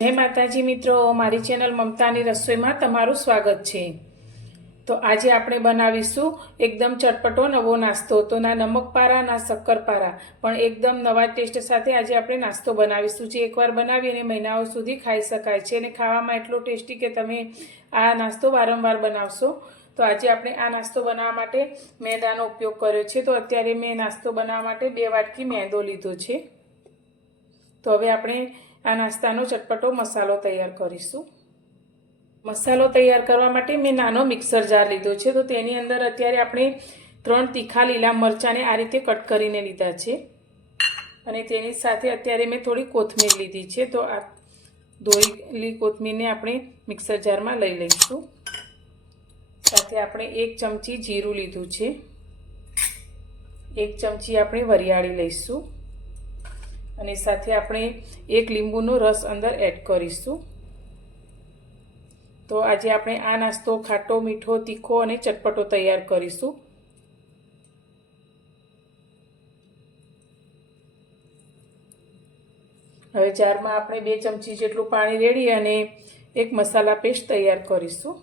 જય માતાજી મિત્રો, મારી ચેનલ મમતાની રસોઈમાં તમારું સ્વાગત છે. તો આજે આપણે બનાવીશું એકદમ ચટપટો નવો નાસ્તો. તો ના નમકપારા, ના શક્કરપારા, પણ એકદમ નવા ટેસ્ટ સાથે આજે આપણે નાસ્તો બનાવીશું જે એકવાર બનાવી અને મહિનાઓ સુધી ખાઈ શકાય છે અને ખાવામાં એટલો ટેસ્ટી કે તમે આ નાસ્તો વારંવાર બનાવશો. તો આજે આપણે આ નાસ્તો બનાવવા માટે મેદાનો ઉપયોગ કર્યો છે. તો અત્યારે મેં નાસ્તો બનાવવા માટે બે વાટકી મેંદો લીધો છે. તો હવે આપણે આ નાસ્તાનો ચટપટો મસાલો તૈયાર કરીશું. મસાલો તૈયાર કરવા માટે મેં નાનો મિક્સર જાર લીધો છે. તો તેની અંદર અત્યારે આપણે ત્રણ તીખા લીલા મરચાંને આ રીતે કટ કરીને લીધા છે. અને તેની સાથે અત્યારે મેં થોડી કોથમીર લીધી છે. તો આ ધોયેલી કોથમીરને આપણે મિક્સર જારમાં લઈ લઈશું. સાથે આપણે એક ચમચી જીરું લીધું છે. એક ચમચી આપણે વરિયાળી લઈશું. અને સાથે આપણે એક લીંબુનો રસ અંદર એડ કરીશું. તો આજે આપણે આ નાસ્તો ખાટો, મીઠો, તીખો અને ચટપટો તૈયાર કરીશું. હવે જારમાં આપણે બે ચમચી જેટલું પાણી રેડી અને એક મસાલા પેસ્ટ તૈયાર કરીશું.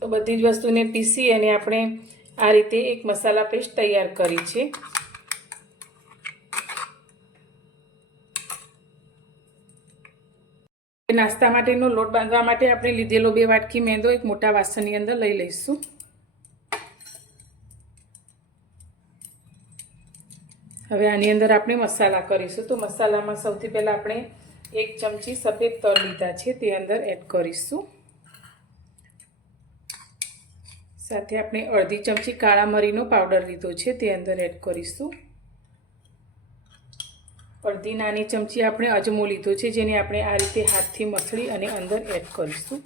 તો બધી જ વસ્તુને પીસી અને આપણે આ રીતે એક મસાલા પેસ્ટ તૈયાર કરી છે. નાસ્તા માટેનો લોટ બાંધવા માટે આપણે લીધેલો બે વાટકી મેંદો એક મોટા વાસણની અંદર લઈ લઈશું. હવે આની અંદર આપણે મસાલા કરીશું. તો મસાલામાં સૌથી પહેલાં આપણે એક ચમચી સફેદ તલ લીધા છે. તે અંદર એડ કરીશું. સાથે આપણે અડધી ચમચી કાળા મરીનો પાવડર લીધો છે, તે અંદર એડ કરીશું. અડધી નાની ચમચી આપણે અજમો લીધો છે, જેને આપણે આ રીતે હાથથી મસળી અને અંદર એડ કરીશું.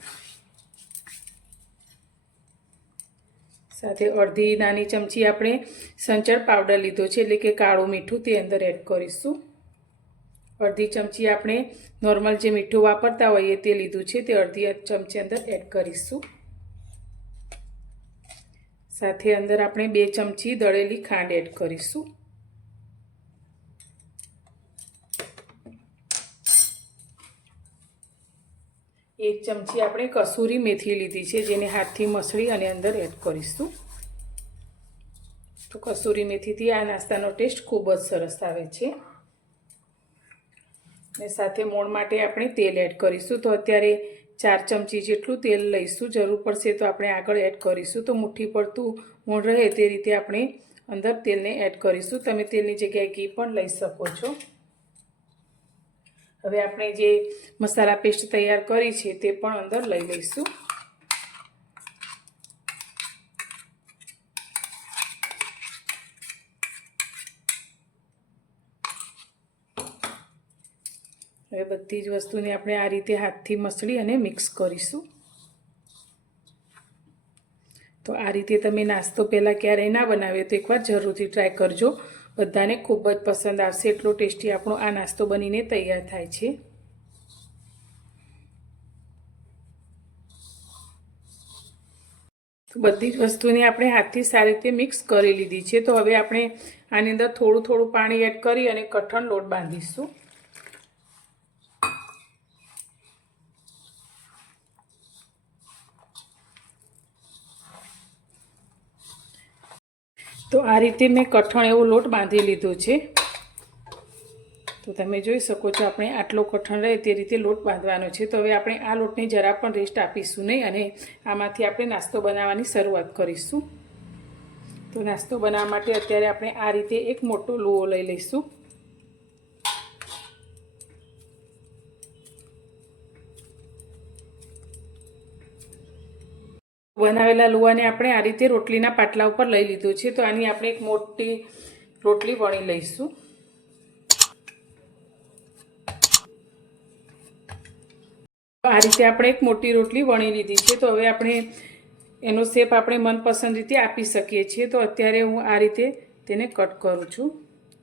સાથે અડધી નાની ચમચી આપણે સંચળ પાવડર લીધો છે, એટલે કે કાળું મીઠું તે અંદર એડ કરીશું. અડધી ચમચી આપણે નોર્મલ જે મીઠું વાપરતા હોઈએ તે લીધું છે, તે અડધી ચમચી અંદર એડ કરીશું. સાથે અંદર આપણે બે ચમચી દળેલી ખાંડ એડ કરીશું. એક ચમચી આપણે કસૂરી મેથી લીધી છે, જેને હાથથી મસળી અને અંદર એડ કરીશું. તો કસૂરી મેથીથી આ નાસ્તાનો ટેસ્ટ ખૂબ જ સરસ આવે છે. અને સાથે મોણ માટે આપણે તેલ એડ કરીશું. તો અત્યારે ચાર ચમચી જેટલું તેલ લઈશું. જરૂર પડશે તો આપણે આગળ એડ કરીશું. તો મુઠ્ઠી પડતું મોણ રહે તે રીતે આપણે અંદર તેલને એડ કરીશું. તમે તેલની જગ્યાએ ઘી પણ લઈ શકો છો. હવે આપણે જે મસાલા પેસ્ટ તૈયાર કરી છે તે પણ અંદર લઈ લઈશું. હવે બધી જ વસ્તુને આપણે આ રીતે હાથથી મસળી અને મિક્સ કરીશું. તો આ રીતે તમે નાસ્તો પહેલાં ક્યારેય ના બનાવ્યો તો એકવાર જરૂરથી ટ્રાય કરજો. બધાને ખૂબ જ પસંદ આવશે. એટલો ટેસ્ટી આપણો આ નાસ્તો બનીને તૈયાર થાય છે. તો બધી જ વસ્તુને આપણે હાથથી સારી રીતે મિક્સ કરી લીધી છે. તો હવે આપણે આની અંદર થોડું થોડું પાણી એડ કરી અને કઠણ લોટ બાંધીશું. તો આ રીતે મેં કઠણ એવો લોટ બાંધી લીધો છે. તો તમે જોઈ શકો છો આપણે આટલો કઠણ રહે તે રીતે લોટ બાંધવાનો છે. તો હવે આપણે આ લોટને જરા પણ રેસ્ટ આપીશું નહીં અને આમાંથી આપણે નાસ્તો બનાવવાની શરૂઆત કરીશું. તો નાસ્તો બનાવવા માટે અત્યારે આપણે આ રીતે એક મોટો લુઓ લઈ લઈશું. બનાવેલા લુવાને આપણે આ રીતે રોટલીના પાટલા ઉપર લઈ લીધું છે. તો આની આપણે એક મોટી રોટલી વણી લઈશું. આ રીતે આપણે એક મોટી રોટલી વણી લીધી છે. તો હવે આપણે એનો શેપ આપણે મનપસંદ રીતે આપી શકીએ છીએ. તો અત્યારે હું આ રીતે તેને કટ કરું છું.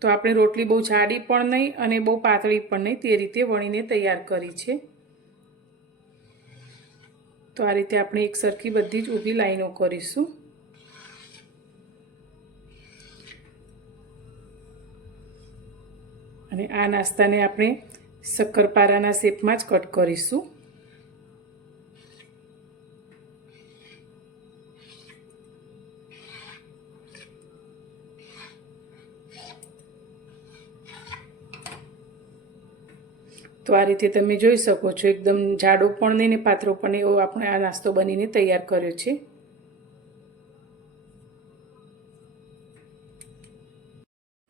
તો આપણે રોટલી બહુ જાડી પણ નહીં અને બહુ પાતળી પણ નહીં તે રીતે વણીને તૈયાર કરી છે. તો આ રીતે આપણે એક સરખી બધી જ ઊભી લાઈનો કરીશું. અને આ નાસ્તાને આપણે શક્કરપારાના શેપમાં જ કટ કરીશું. તો આ રીતે તમે જોઈ શકો છો. એકદમ જાડો પણ નહીં ને પાતળો પણ એવો આપણે આ નાસ્તો બનીને તૈયાર કર્યો છે.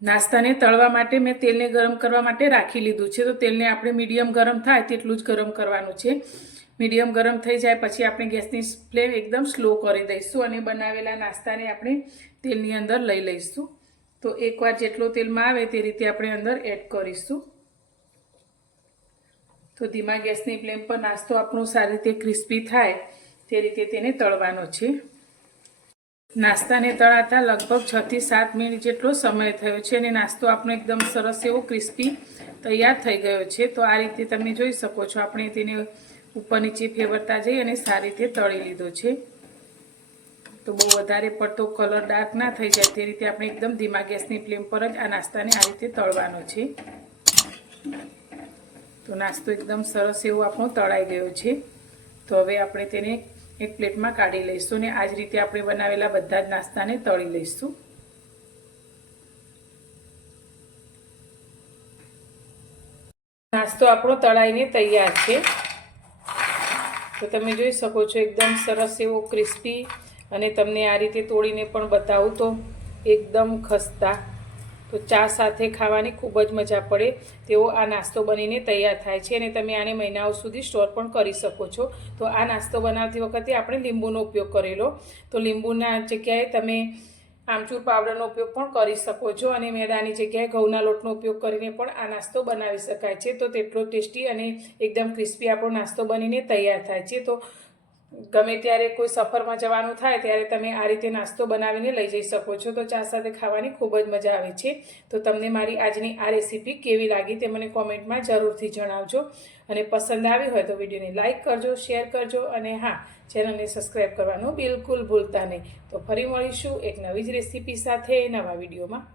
નાસ્તાને તળવા માટે મેં તેલને ગરમ કરવા માટે રાખી લીધું છે. તો તેલને આપણે મીડિયમ ગરમ થાય તેટલું જ ગરમ કરવાનું છે. મીડિયમ ગરમ થઈ જાય પછી આપણે ગેસની ફ્લેમ એકદમ સ્લો કરી દઈશું અને બનાવેલા નાસ્તાને આપણે તેલની અંદર લઈ લઈશું. તો એકવાર જેટલો તેલમાં આવે તે રીતે આપણે અંદર એડ કરીશું. તો ધીમા ગેસની ફ્લેમ પર નાસ્તો આપણો સારી રીતે ક્રિસ્પી થાય તે રીતે તેને તળવાનો છે. નાસ્તાને તળાતા લગભગ છ થી સાત મિનિટ જેટલો સમય થયો છે અને નાસ્તો આપણો એકદમ સરસ એવો ક્રિસ્પી તૈયાર થઈ ગયો છે. તો આ રીતે તમે જોઈ શકો છો, આપણે તેને ઉપર નીચે ફેવરતા જઈ અને સારી રીતે તળી લીધો છે. તો બહુ વધારે પડતો કલર ડાર્ક ના થઈ જાય તે રીતે આપણે એકદમ ધીમા ગેસની ફ્લેમ પર જ આ નાસ્તાને આ રીતે તળવાનો છે. તો નાસ્તો એકદમ સરસ એવો આપણો તળાઈ ગયો છે. તો હવે આપણે તેને એક પ્લેટમાં કાઢી લઈશું અને આ જ રીતે આપણે બનાવેલા બધા જ નાસ્તાને તળી લઈશું. નાસ્તો આપણો તળાઈને તૈયાર છે. તો તમે જોઈ શકો છો એકદમ સરસ એવો ક્રિસ્પી અને તમને આ રીતે તોડીને પણ બતાવું તો એકદમ ખસ્તા. તો ચા સાથે ખાવાની ખૂબ જ મજા પડે. તેવો આ નાસ્તો બનીને તૈયાર થાય છે અને તમે આને મહિનાઓ સુધી સ્ટોર પણ કરી શકો છો. તો આ નાસ્તો બનાવતી વખતે આપણે લીંબુનો ઉપયોગ કરેલો. તો લીંબુના જગ્યાએ તમે આમચૂર પાવડરનો ઉપયોગ પણ કરી શકો છો અને મેદાની જગ્યાએ ઘઉંના લોટનો ઉપયોગ કરીને પણ આ નાસ્તો બનાવી શકાય છે. તો તેટલો ટેસ્ટી અને એકદમ ક્રિસ્પી આપણો નાસ્તો બનીને તૈયાર થાય છે. તો ગમે ત્યારે કોઈ સફરમાં જવાનું થાય ત્યારે તમે આ રીતે નાસ્તો બનાવીને લઈ જઈ શકો છો. તો ચા સાથે ખાવાની ખૂબ જ મજા આવે છે. તો તમને મારી આજની આ રેસીપી કેવી લાગી તે મને કોમેન્ટમાં જરૂરથી જણાવજો. અને પસંદ આવી હોય તો વિડીયોને લાઇક કરજો, શેર કરજો અને હા, ચેનલને સબસ્ક્રાઈબ કરવાનું બિલકુલ ભૂલતા નહીં. તો ફરી મળીશું એક નવી જ રેસીપી સાથે નવા વિડીયોમાં.